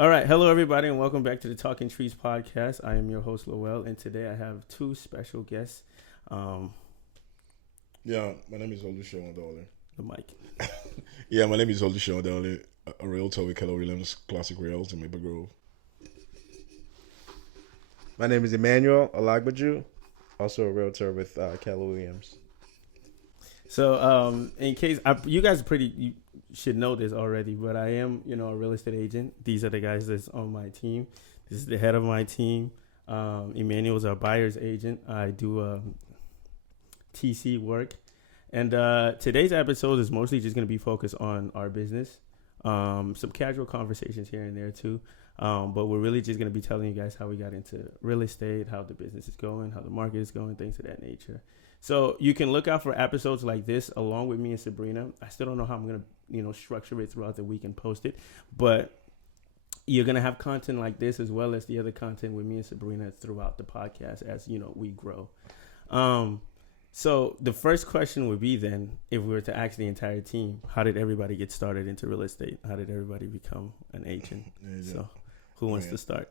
All right, hello everybody, and welcome back to the Talking Trees podcast. I am your host Lowell, and today I have two special guests. Um, Yeah, my name is Oluseun, darling. the mic. Yeah, my name is Oluseun, darling. A realtor with Keller Williams Classic Realty in Maple Grove. My name is Emmanuel Olagbaju, also a realtor with Keller Williams. So, in case you guys you should know this already, but I am, a real estate agent. These are the guys that's on my team. This is the head of my team. Emmanuel's our buyer's agent. I do TC work, and today's episode is mostly just going to be focused on our business. Some casual conversations here and there too. But we're really just going to be telling you guys how we got into real estate, how the business is going, how the market is going, things of that nature. So you can look out for episodes like this along with me and Sabrina. I still don't know how I'm going to, structure it throughout the week and post it. But you're going to have content like this as well as the other content with me and Sabrina throughout the podcast as, we grow. So the first question would be then, if we were to ask the entire team, how did everybody get started into real estate? How did everybody become an agent? Yeah. So who wants to start?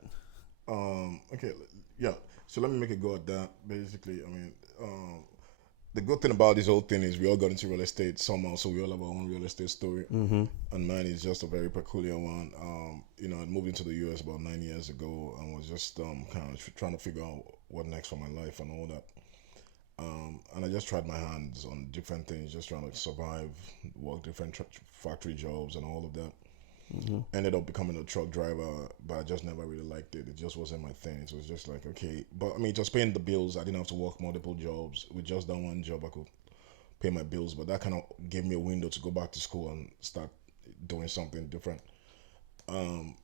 Okay, yeah. So let me make a go at that. Basically, the good thing about this whole thing is we all got into real estate somehow, so we all have our own real estate story. Mm-hmm. And mine is just a very peculiar one. I moved into the US about 9 years ago and was just kind of trying to figure out what next for my life and all that. And I just tried my hands on different things, just trying to survive, work different factory jobs and all of that. Mm-hmm. Ended up becoming a truck driver, but I just never really liked it. It just wasn't my thing. It was just like, okay. But it was paying the bills. I didn't have to work multiple jobs. With just that one job, I could pay my bills. But that kind of gave me a window to go back to school and start doing something different. And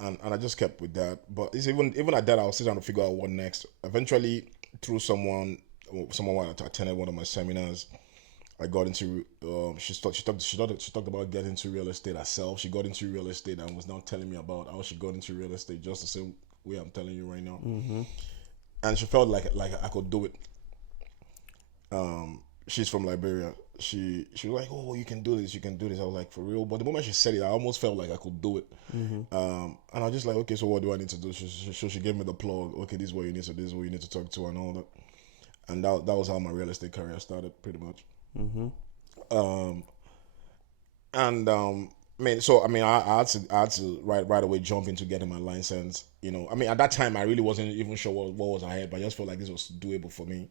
I just kept with that. But it's even at that, I was still trying to figure out what next. Eventually, through someone I attended one of my seminars, I got into. She talked about getting into real estate herself. She got into real estate and was now telling me about how she got into real estate, just the same way I'm telling you right now. Mm-hmm. And she felt like I could do it. She's from Liberia. She was like, "Oh, you can do this. You can do this." I was like, "For real?" But the moment she said it, I almost felt like I could do it. Mm-hmm. And I was just like, "Okay, so what do I need to do?" She gave me the plug. Okay, this is what you need to do. This is what you need to talk to and all that. And that was how my real estate career started, pretty much. Mm-hmm. I had to right away jump into getting my license. At that time I really wasn't even sure what was ahead, but I just felt like this was doable for me.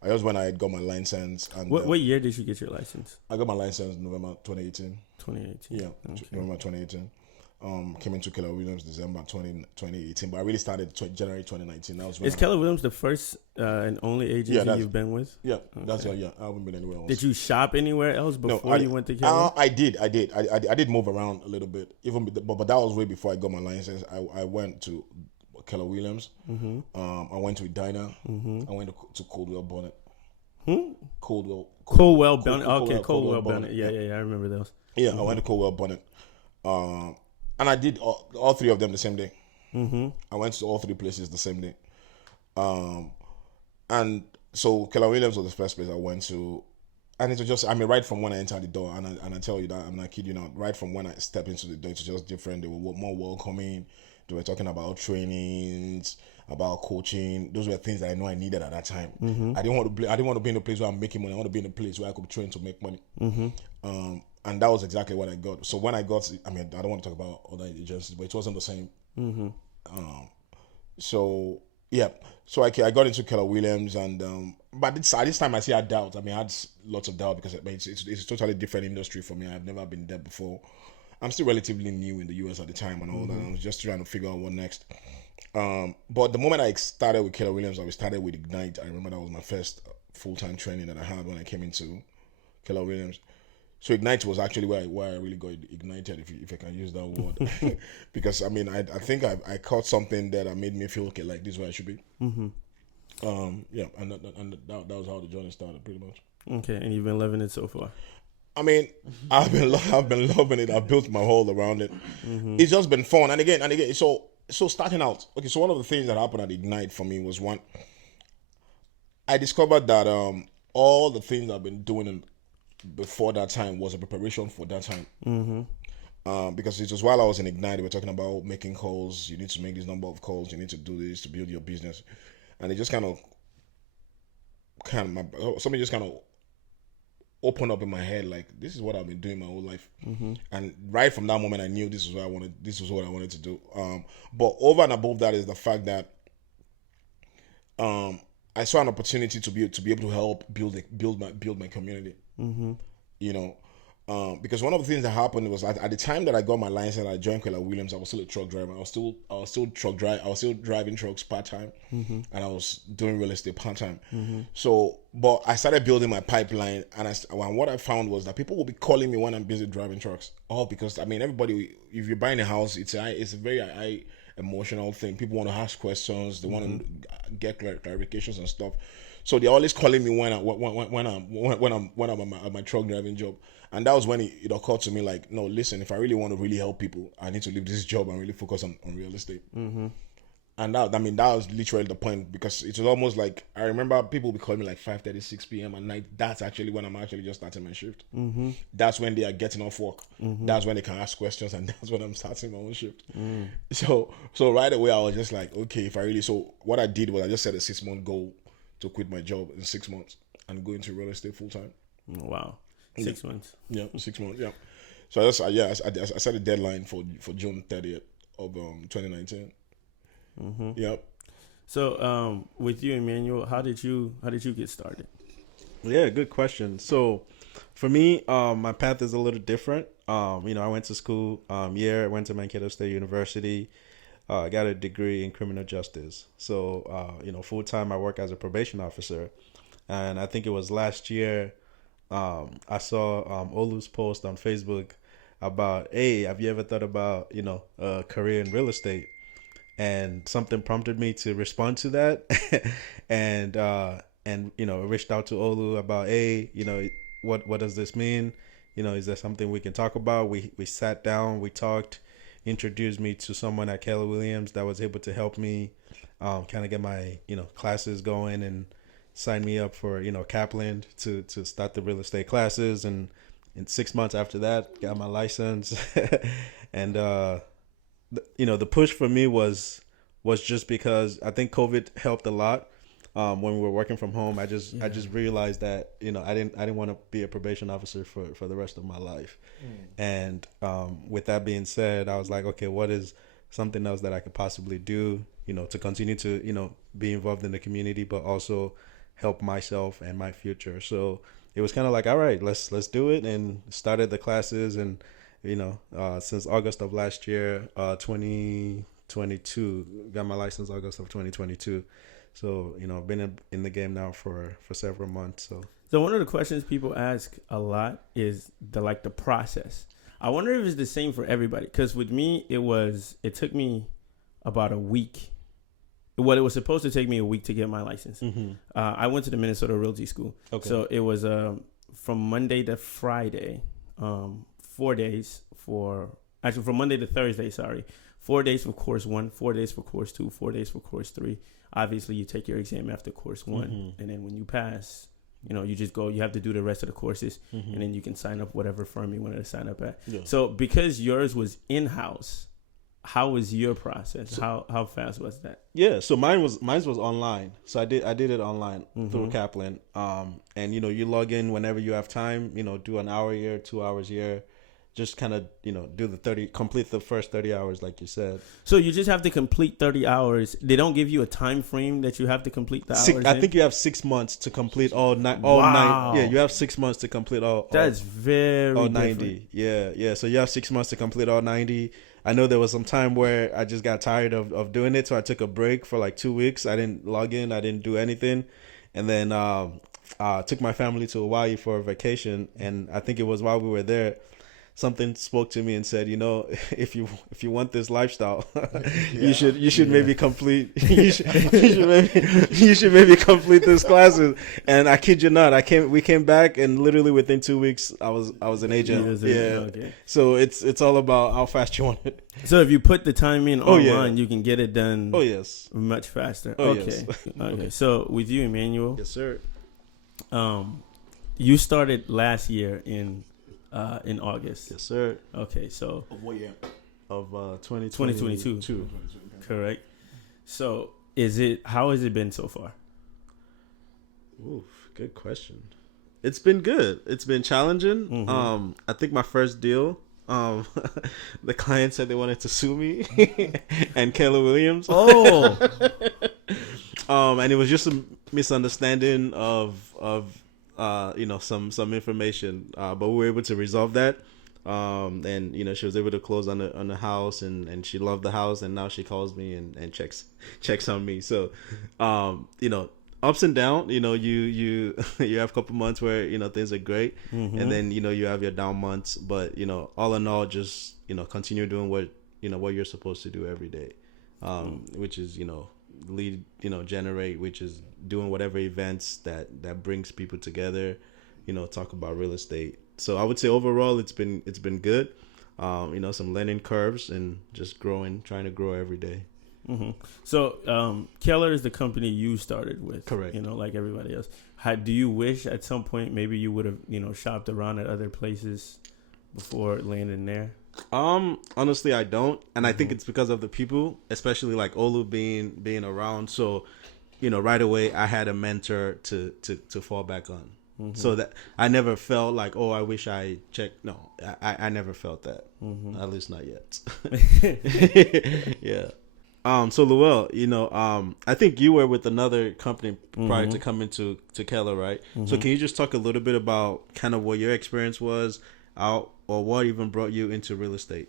I just went ahead, got my license, and What year did you get your license? I got my license in November 2018. 2018. Yeah, okay. November 2018. Came into Keller Williams December 2018, but I really started January 2019. That was when Is Keller Williams the first and only agency you've been with? Yeah, that's I haven't been anywhere else. Did you shop anywhere else before you went to Keller? I did move around a little bit, but that was way before I got my license. I went to Keller Williams. Mm-hmm. I went to Edina. Mm-hmm. I went to Coldwell Bonnet. Coldwell Bonnet. Okay, Coldwell Bonnet. Yeah, I remember those. Yeah, I went to Coldwell Bonnet. And I did all three of them the same day. Mm-hmm. I went to all three places the same day. And so Keller Williams was the first place I went to. And it was just, right from when I entered the door, and I tell you that, I'm not kidding you not, right from when I stepped into the door, it was just different. They were more welcoming. They were talking about trainings, about coaching. Those were things that I know I needed at that time. Mm-hmm. I didn't want to be in a place where I'm making money. I want to be in a place where I could train to make money. Mm-hmm. And that was exactly what I got. So when I got, I don't want to talk about other agencies, but it wasn't the same. Mm-hmm. So I got into Keller Williams, and but at this time I still had doubt. I had lots of doubt because it's a totally different industry for me. I've never been there before. I'm still relatively new in the US at the time and all that. I was just trying to figure out what next. But the moment I started with Keller Williams, I started with Ignite. I remember that was my first full-time training that I had when I came into Keller Williams. So Ignite was actually where I really got ignited, if I can use that word, because I think I caught something that made me feel okay, like this is where I should be. Mm-hmm. And that was how the journey started, pretty much. Okay, and you've been loving it so far. I've been loving it. I've built my whole around it. Mm-hmm. It's just been fun, and again. So starting out, okay. So one of the things that happened at Ignite for me was I discovered that all the things I've been doing before that time was a preparation for that time. Mm-hmm. Because it was while I was in Ignite, we were talking about making calls. You need to make this number of calls. You need to do this to build your business, and it just something just kind of opened up in my head. Like, this is what I've been doing my whole life, and right from that moment, I knew this was what I wanted. This was what I wanted to do. But over and above that is the fact that I saw an opportunity to be able to help build my community. You know. Because one of the things that happened was at the time that I got my license, I joined Keller Williams. I was still a truck driver. I was still driving trucks part time, and I was doing real estate part time. So, but I started building my pipeline, and what I found was that people will be calling me when I'm busy driving trucks. Oh, because I mean, everybody, if you're buying a house, it's a very high emotional thing. People want to ask questions. They want to get clarifications and stuff. So they're always calling me when I'm at my truck driving job. And that was when it occurred to me, like, no, listen, if I really want to really help people, I need to leave this job and really focus on real estate. And that was literally the point, because it was almost like, I remember people would be calling me like 5:30, 6 p.m. at night. That's actually when I'm actually just starting my shift. That's when they are getting off work. That's when they can ask questions, and that's when I'm starting my own shift. So right away, I was just like, okay, so what I did was I just set a 6-month goal to quit my job in 6 months and go into real estate full time. Wow. 6 months. Yeah, 6 months. Yeah. So I set a deadline for June 30th of 2019. Yep. So with you, Emmanuel, how did you get started? Yeah, good question. So for me, my path is a little different. I went to school. I went to Mankato State University. I got a degree in criminal justice. So full time I work as a probation officer, and I think it was last year. I saw Olu's post on Facebook about, hey, have you ever thought about a career in real estate? And something prompted me to respond to that, and reached out to Olu about, hey, what does this mean? Is there something we can talk about? We sat down, we talked, introduced me to someone at Keller Williams that was able to help me kind of get my classes going, and sign me up for Kaplan to start the real estate classes, and in 6 months after that got my license. And the push for me was just because I think COVID helped a lot. When we were working from home, I just realized that I didn't want to be a probation officer for the rest of my life. And with that being said, I was like, okay, what is something else that I could possibly do to continue to be involved in the community, but also help myself and my future. So it was kind of like, all right, let's do it, and started the classes. And since August of last year, 2022, got my license August of 2022. So I've been in the game now for several months. So one of the questions people ask a lot is the process. I wonder if it's the same for everybody, because with me it took me about a week. Well, it was supposed to take me a week to get my license. I went to the Minnesota Realty School. Okay. So it was from Monday to Friday, 4 days from Monday to Thursday, 4 days for course 1, 4 days for course 2, 4 days for course 3. Obviously, you take your exam after course 1, and then when you pass, you just go. You have to do the rest of the courses, and then you can sign up whatever firm you wanted to sign up at. Yeah. So because yours was in-house, how was your process? How fast was that? Yeah, so mine was online. So I did it online through Kaplan. And you log in whenever you have time. Do an hour here, 2 hours here. Just kind of complete the first 30 hours, like you said. So you just have to complete 30 hours. They don't give you a time frame that you have to complete the hours. I think you have 6 months to complete all 9. Yeah, you have 6 months to complete all. That's very all 90. Different. Yeah. So you have 6 months to complete all 90. I know there was some time where I just got tired of doing it, so I took a break for like 2 weeks. I didn't log in. I didn't do anything. And then took my family to Hawaii for a vacation. And I think it was while we were there, something spoke to me and said, if you want this lifestyle, you should maybe complete you should maybe complete these classes. And I kid you not, we came back, and literally within 2 weeks I was an agent. Okay. So it's all about how fast you want it. So if you put the time in online, you can get it done. Oh yes, much faster. Okay. Yes. Okay. So with you, Emmanuel. Yes, sir. You started last year in in August. Yes, sir. Okay, so Of what year? Of 2022. Correct. So how has it been so far? Oof, good question. It's been good. It's been challenging. Mm-hmm. I think my first deal, the client said they wanted to sue me and Keller Williams. Oh, and it was just a misunderstanding of some information. But we were able to resolve that. And she was able to close on the house, and she loved the house, and now she calls me and checks on me. So, ups and down. You you have a couple months where things are great, mm-hmm. and then you have your down months. But all in all, just continue doing what what you're supposed to do every day, which is lead, generate, which is doing whatever events that brings people together, talk about real estate. So I would say overall it's been good. Some learning curves and just trying to grow every day. Mm-hmm. So Keller is the company you started with. Correct. Like everybody else. Do you wish at some point maybe you would have shopped around at other places before landing there? Honestly, I don't, and I think it's because of the people, especially like Olu being around. So, right away I had a mentor to fall back on. Mm-hmm. So that I never felt like, oh, I wish I checked. No, I never felt that. Mm-hmm. At least not yet. Yeah. So Lowell, I think you were with another company prior mm-hmm. to coming to Keller, right? Mm-hmm. So can you just talk a little bit about kind of what your experience was out, or what even brought you into real estate?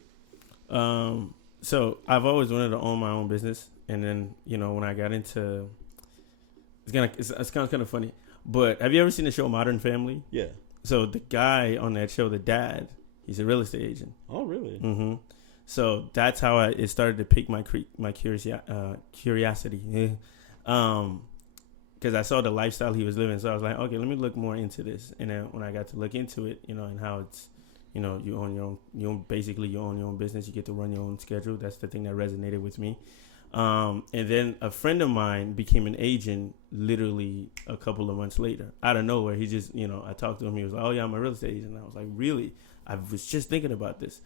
So I've always wanted to own my own business, and then when I got into, it's kind of funny. But have you ever seen the show Modern Family? Yeah. So the guy on that show, the dad, he's a real estate agent. Oh, really? Mm-hmm. So that's how it started to pique my curiosity. Because I saw the lifestyle he was living. So I was like, okay, let me look more into this. And then when I got to look into it, and how it's, you own your own, basically you own your own business. You get to run your own schedule. That's the thing that resonated with me. And then a friend of mine became an agent literally a couple of months later, out of nowhere. He just, I talked to him. He was like, oh yeah, I'm a real estate agent. And I was like, really? I was just thinking about this.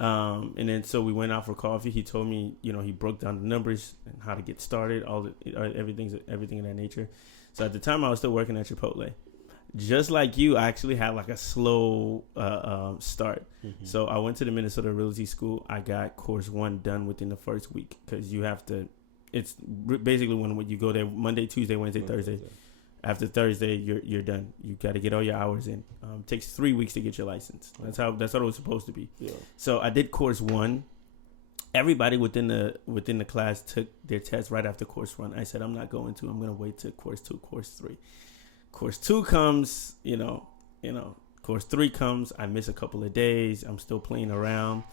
And then so we went out for coffee. He told me, he broke down the numbers and how to get started, everything of that nature. So at the time I was still working at Chipotle. Just like you, I actually had like a slow start. Mm-hmm. So I went to the Minnesota Realty School. I got course 1 done within the first week, because you have to. It's basically when you go there Monday, Tuesday, Wednesday, Thursday. After Thursday, you're done. You got to get all your hours in. It takes 3 weeks to get your license. That's what it was supposed to be. Yeah. So I did course 1. Everybody within the class took their test right after course 1. I said, I'm not going to. I'm going to wait till course 2, course 3. Course 2 comes, course 3 comes. I miss a couple of days. I'm still playing around.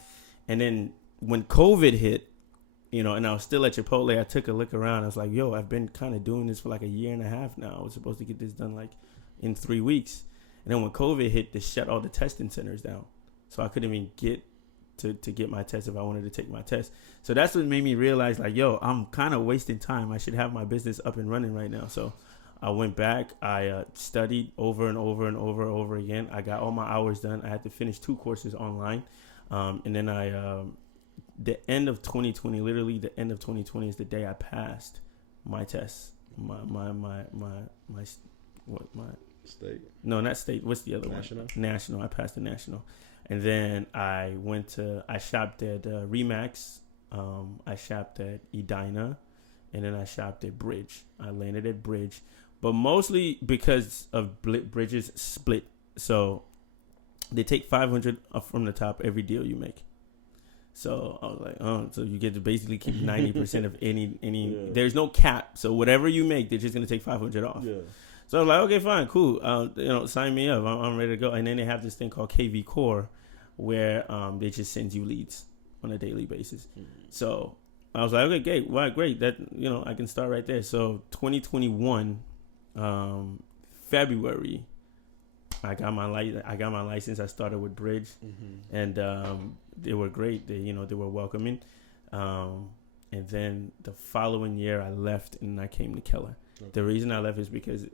And then when COVID hit, and I was still at Chipotle, I took a look around. I was like, yo, I've been kind of doing this for like a year and a half now. I was supposed to get this done like in 3 weeks. And then when COVID hit, they shut all the testing centers down. So I couldn't even get to get my test if I wanted to take my test. So that's what made me realize, like, yo, I'm kind of wasting time. I should have my business up and running right now. So I went back. I studied over and over again. I got all my hours done. I had to finish 2 courses online. And then the end of 2020, literally the end of 2020 is the day I passed my test. My state? No, not state. What's the other National? One? National. I passed the national. And then I shopped at Remax. I shopped at Edina. And then I shopped at Bridge. I landed at Bridge. But mostly because of Bridge's split. So they take $500 from the top every deal you make. So I was like, oh, so you get to basically keep 90% of any. Yeah. There's no cap. So whatever you make, they're just going to take $500 off. Yeah. So I was like, okay, fine, cool. Sign me up. I'm ready to go. And then they have this thing called KV Core, where they just send you leads on a daily basis. Mm-hmm. So I was like, okay, great. Well, great. That, I can start right there. So 2021, February, I got my license. I started with Bridge, mm-hmm. and they were great. They were welcoming. And then the following year, I left and I came to Keller. Okay. The reason I left is because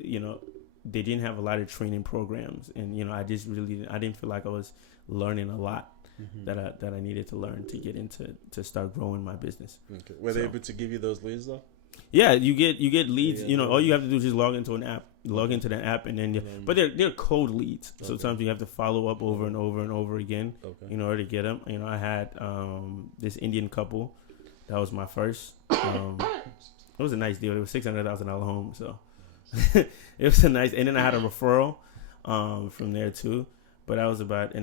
they didn't have a lot of training programs, and I just really I didn't feel like I was learning a lot that I needed to learn to get into to start growing my business. Okay. Were they able to give you those leads though? Yeah, you get leads. Yeah, All you have to do is just log into the app, and then but they're cold leads. So Okay. sometimes you have to follow up over and over and over again Okay. in order to get them. I had this Indian couple. That was my first. It was a nice deal. It was $600,000 home, so it was a nice. And then I had a referral from there too. But that was about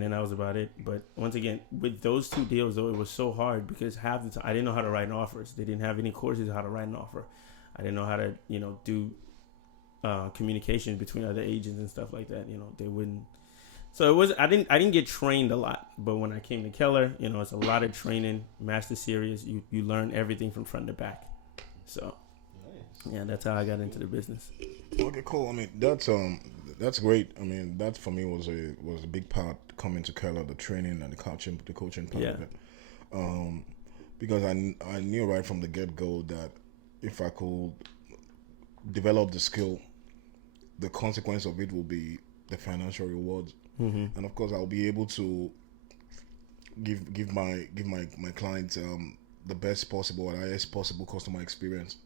it. But once again, with those two deals, though, it was so hard because half the time I didn't know how to write offers. They didn't have any courses on how to write an offer. I didn't know how to, do communication between other agents and stuff like that. They wouldn't. So it was. I didn't get trained a lot. But when I came to Keller, it's a lot of training. Master Series, you learn everything from front to back. So yeah, that's how I got into the business. Okay, cool. I mean, that's great. I mean, that for me was a big part coming to Keller, the training and the coaching part of it. Because I knew right from the get go that if I could develop the skill, the consequence of it will be the financial rewards, and of course I'll be able to give my clients the best possible and highest possible customer experience.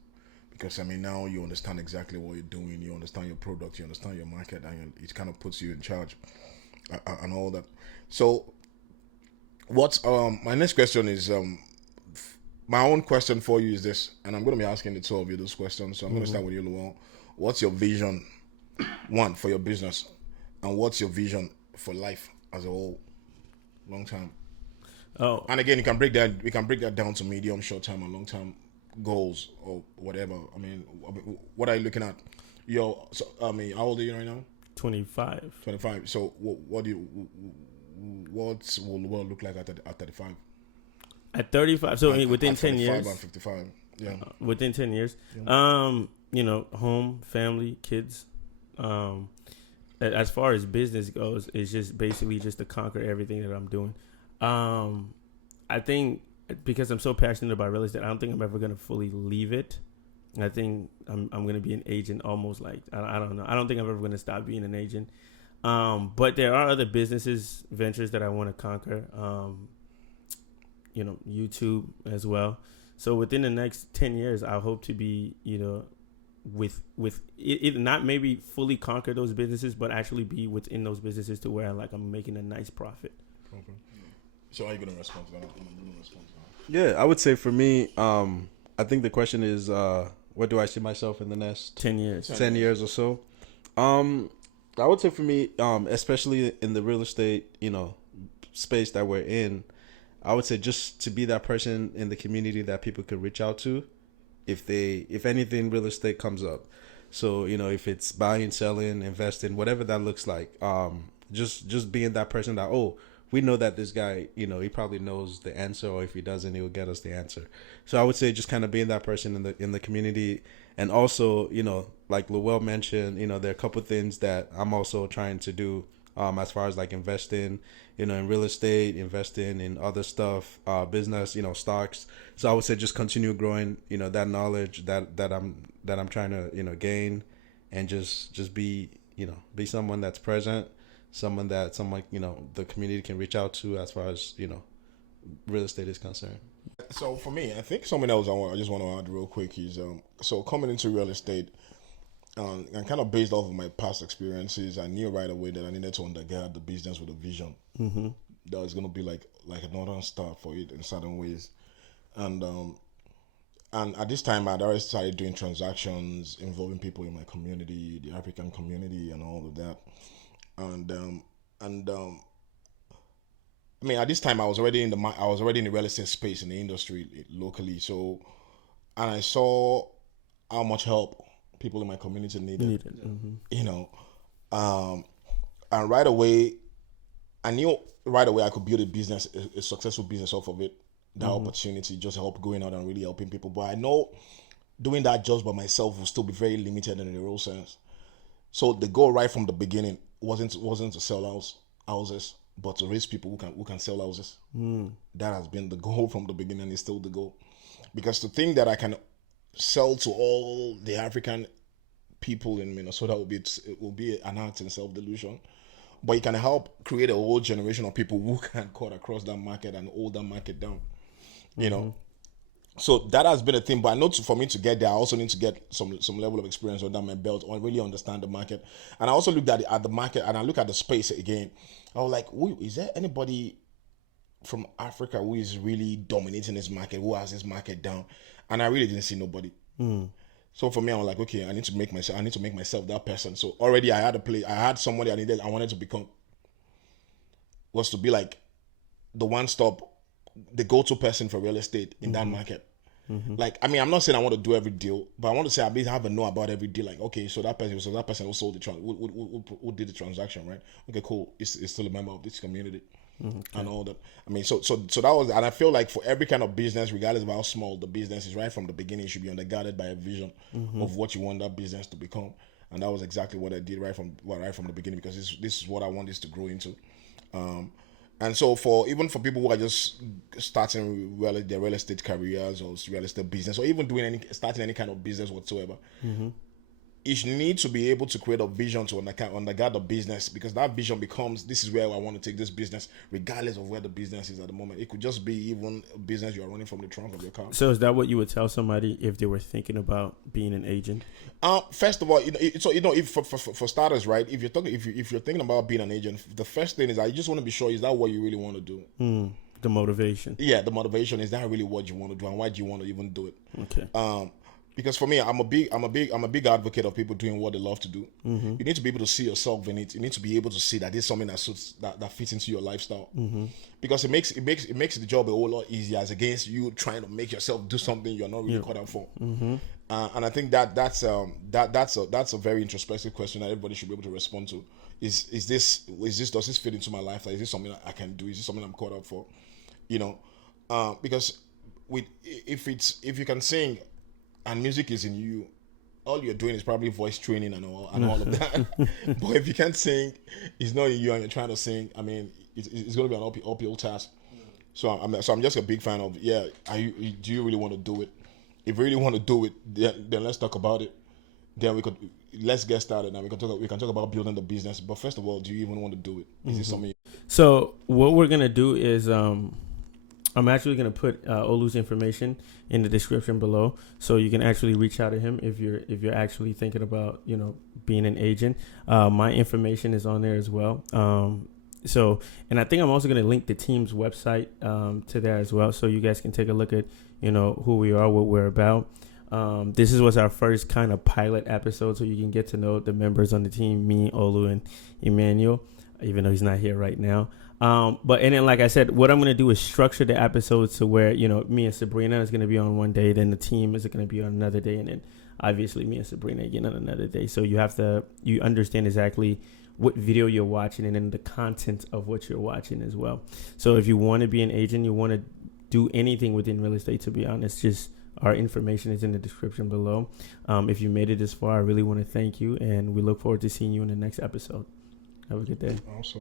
Because now you understand exactly what you're doing, you understand your product, you understand your market, and it kind of puts you in charge and all that. So, what's my next question is my own question for you is this, and I'm going to be asking the two of you those questions. So I'm going to start with you, Lowell. What's your vision, one, for your business, and what's your vision for life as a whole, long term? Oh, and again, we can break that down to medium, short term, and long term goals or whatever. I mean, what are you looking at? How old are you right now? 25. 25. So what will the world look like at 35? At 35, so within at 10 years. And 55. Yeah. Within 10 years. Home, family, kids. As far as business goes, it's just basically just to conquer everything that I'm doing. I think because I'm so passionate about real estate, I don't think I'm ever going to fully leave it. I think I'm going to be an agent almost like, I don't know. I don't think I'm ever going to stop being an agent. But there are other ventures that I want to conquer. YouTube as well. So within the next 10 years, I hope to be, with it not maybe fully conquer those businesses, but actually be within those businesses to where I'm making a nice profit. Okay. So how are you going to respond to that? Yeah, I would say for me, I think the question is, what do I see myself in the next 10 years? 10 years or so. I would say for me, especially in the real estate, space that we're in, I would say just to be that person in the community that people could reach out to if anything real estate comes up. So, if it's buying, selling, investing, whatever that looks like, just being that person that, we know that this guy, he probably knows the answer, or if he doesn't, he will get us the answer. So I would say just kind of being that person in the community. And also, like Lowell mentioned, there are a couple of things that I'm also trying to do as far as like investing, in real estate, investing in other stuff, business, stocks. So I would say just continue growing, that knowledge that I'm trying to, gain, and just be, be someone that's present, someone the community can reach out to as far as, real estate is concerned. So for me, I think something else I just want to add real quick is so coming into real estate, and kind of based off of my past experiences, I knew right away that I needed to undergird the business with a vision. Mm-hmm. That was going to be like a northern star for it in certain ways, and at this time I'd already started doing transactions involving people in my community, the African community, and all of that, and I mean, at this time I was already in the real estate space in the industry locally. So, and I saw how much help people in my community needed. Mm-hmm. And right away, I knew right away I could build a successful business off of it. That opportunity just help going out and really helping people. But I know doing that just by myself will still be very limited in the real sense. So the goal right from the beginning wasn't to sell houses, but to raise people who can sell houses. That has been the goal from the beginning, and is still the goal. Because to think that I can sell to all the African people in Minnesota will be an act in self-delusion. But you can help create a whole generation of people who can cut across that market and hold that market down. You know, so that has been a thing. But I know for me to get there, I also need to get some level of experience under my belt or really understand the market. And I also looked at the market and I look at the space again. I was like, is there anybody from Africa who is really dominating this market, who has this market down? And I really didn't see nobody. So for me, I was like, okay, I need to make myself that person. So already I had somebody I wanted to become, was to be like the one-stop, the go-to person for real estate in that market. Like, I mean, I'm not saying I want to do every deal, but I want to say I have a know about every deal. Like, okay, so that person who sold who did the transaction, right? Okay, cool. It's still a member of this community. And all that. I mean, so that was, and I feel like for every kind of business, regardless of how small the business is, right from the beginning, you should be undergirded by a vision of what you want that business to become. And that was exactly what I did right from the beginning, because this is what I want this to grow into. And so even for people who are just starting their real estate careers or real estate business, or even starting any kind of business whatsoever, you need to be able to create a vision to undergird the business, because that vision becomes, this is where I want to take this business, regardless of where the business is at the moment. It could just be even a business you are running from the trunk of your car. So is that what you would tell somebody if they were thinking about being an agent? First of all, if for starters, right? If you're thinking about being an agent, the first thing is I just want to be sure, is that what you really want to do? The motivation. Yeah, the motivation, is that really what you want to do, and why do you want to even do it? Okay. Because for me, I'm a big advocate of people doing what they love to do. You need to be able to see yourself in it. You need to be able to see that it's something that suits, that fits into your lifestyle. Because it makes the job a whole lot easier, as against you trying to make yourself do something you're not really cut out for. And I think that's a very introspective question that everybody should be able to respond to. Does this fit into my life? Like, is this something that I can do? Is this something I'm caught up for? You know, because if you can sing, and music is in you, all you're doing is probably voice training and all of that. But if you can't sing, it's not in you, and you're trying to sing, I mean, it's going to be an uphill task. So I'm just a big fan of, do you really want to do it? If you really want to do it, then let's talk about it. Then let's get started, and we can talk about building the business. But first of all, do you even want to do it? Is this something? So what we're gonna do is I'm actually going to put Olu's information in the description below, so you can actually reach out to him if you're actually thinking about, being an agent. My information is on there as well. And I think I'm also going to link the team's website to there as well, so you guys can take a look at, who we are, what we're about. This was our first kind of pilot episode, so you can get to know the members on the team, me, Olu, and Emmanuel, even though he's not here right now. And then, like I said, what I'm going to do is structure the episodes to where, me and Sabrina is going to be on one day, then the team is going to be on another day, and then obviously me and Sabrina again on another day. So you understand exactly what video you're watching, and then the content of what you're watching as well. So if you want to be an agent, you want to do anything within real estate, to be honest, just our information is in the description below. If you made it this far, I really want to thank you, and we look forward to seeing you in the next episode. Have a good day. Awesome.